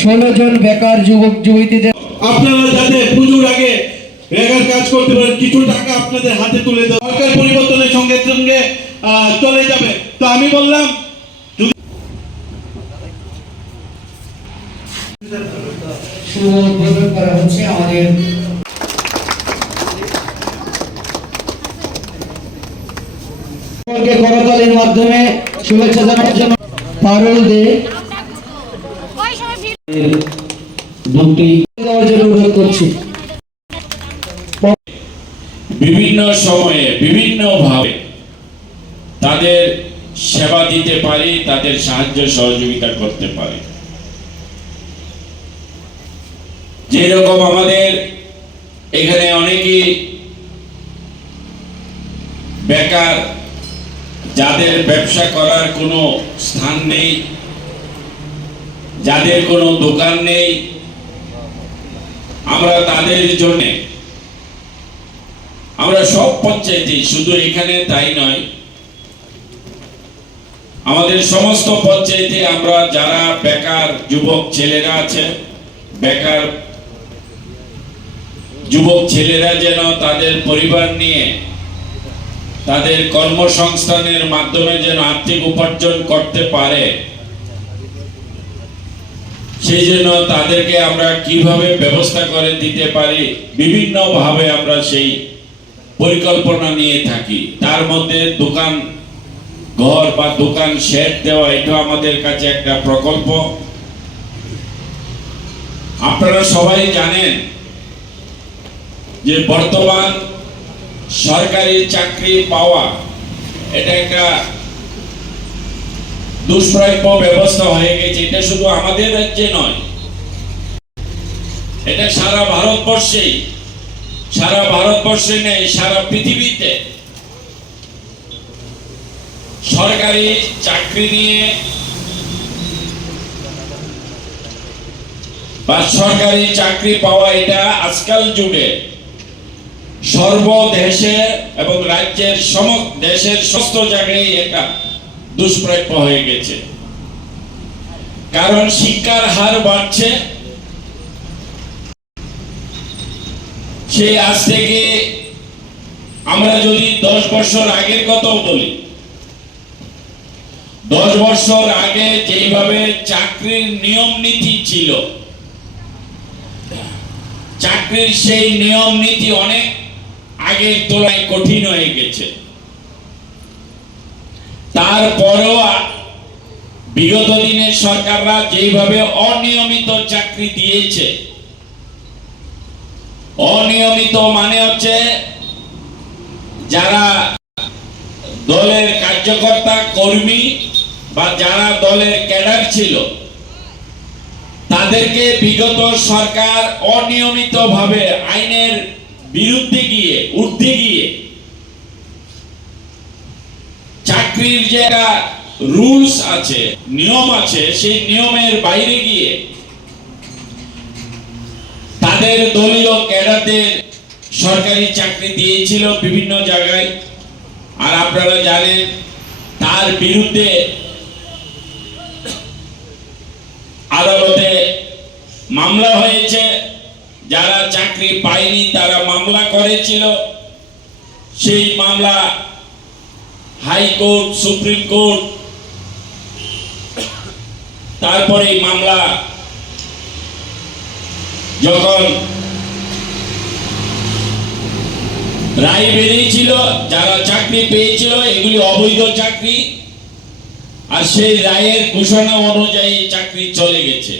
ষোলো জন বেকার যুবক, যুবতীদের আপনারা যাতে পুজোর আগে রেগার কাজ করতে পারেন, কিছু টাকা আপনাদের হাতে তুলে দেওয়া সরকার পরিবর্তনের সঙ্গে সঙ্গে চলে যাবে। তো আমি বললাম শুভ উদ্বোধন করা হচ্ছে আমাদের। মাধ্যমে শুভেচ্ছা জন্য দে। সময় বিভিন্ন সময়ে, বিভিন্ন ভাবে তাদের সেবা দিতে পারি, তাদের সাহায্য সহযোগিতা করতে পারি। যেরকম আমাদের এখানে অনেকেই বেকার, যাদের ব্যবসা করার কোনো স্থান নেই, যাদের কোনো দোকান নেই, আমরা তাদের জন্যে, আমরা সব পঞ্চায়েতে, শুধু এখানে তাই নয়, আমাদের সমস্ত পঞ্চায়েতে আমরা যারা বেকার যুবক ছেলেরা আছে, বেকার যুবক ছেলেরা যেন তাদের পরিবার নিয়ে, তাদের কর্মসংস্থানের মাধ্যমে যেন আর্থিক উপার্জন করতে পারে, সেই জন্য তাদেরকে আমরা কীভাবে ব্যবস্থা করে দিতে পারি বিভিন্ন ভাবে আমরা সেই পরিকল্পনা নিয়ে থাকি। তার মধ্যে দোকান ঘর বা দোকান শেড দেওয়া, এটা আমাদের কাছে একটা প্রকল্প। আপনারা সবাই জানেন যে বর্তমান সরকারি চাকরি পাওয়া, এটা একটা দুষ্প্রাপ্য ব্যবস্থা হয়ে গেছে। এটা শুধু আমাদের রাজ্যে নয়, এটা সারা ভারতবর্ষেই সারা ভারতবর্ষে নেই, সারা পৃথিবীতে। সরকারি চাকরি নিয়ে বা সরকারি চাকরি পাওয়া এটা আজকাল যুগে সর্বদেশে এবং রাজ্যের সম, দেশের সমস্ত জায়গায় একটা দুষ্প্রাপ্য হয়ে গেছে। কারণ শিক্ষার হার বাড়ছে। আজ থেকে আমরা যদি দশ বছর আগের কথা বলি, দশ বছর আগে যেভাবে চাকরির নিয়ম নীতি ছিল, চাকরির সেই নিয়ম নীতি অনেক আগের তুলনায় কঠিন হয়ে গেছে। তারপরেও বিগত দিনের সরকাররা যেভাবে অনিয়মিত চাকরি দিয়েছে, অনিয়মিত মানে হচ্ছে যারা দলের কার্যকর্তা, কর্মী বা যারা দলের ক্যাডার ছিল, তাদেরকে বিগত সরকার অনিয়মিত ভাবে আইনের বিরুদ্ধে গিয়ে, ঊর্ধ্বে গিয়ে। চাকরির যে রুলস আছে, নিয়ম আছে, সেই নিয়মের বাইরে গিয়ে তাদের দলীয় ক্যাডারদের সরকারি চাকরি দিয়েছিল বিভিন্ন জায়গায়। আর আপনারা জানেন, তার বিরুদ্ধে আদালতে মামলা হয়েছে। যারা চাকরি পায়নি, তারা মামলা করেছিল। সেই মামলা হাইকোর্ট সুপ্রিম কোর্ট, তারপরে মামলা যখন রায় বেরিয়েছিল, যারা চাকরি পেয়েছিল, এগুলি অবৈধ চাকরি, আর সেই রায়ের ঘোষণা অনুযায়ী চাকরি চলে গেছে।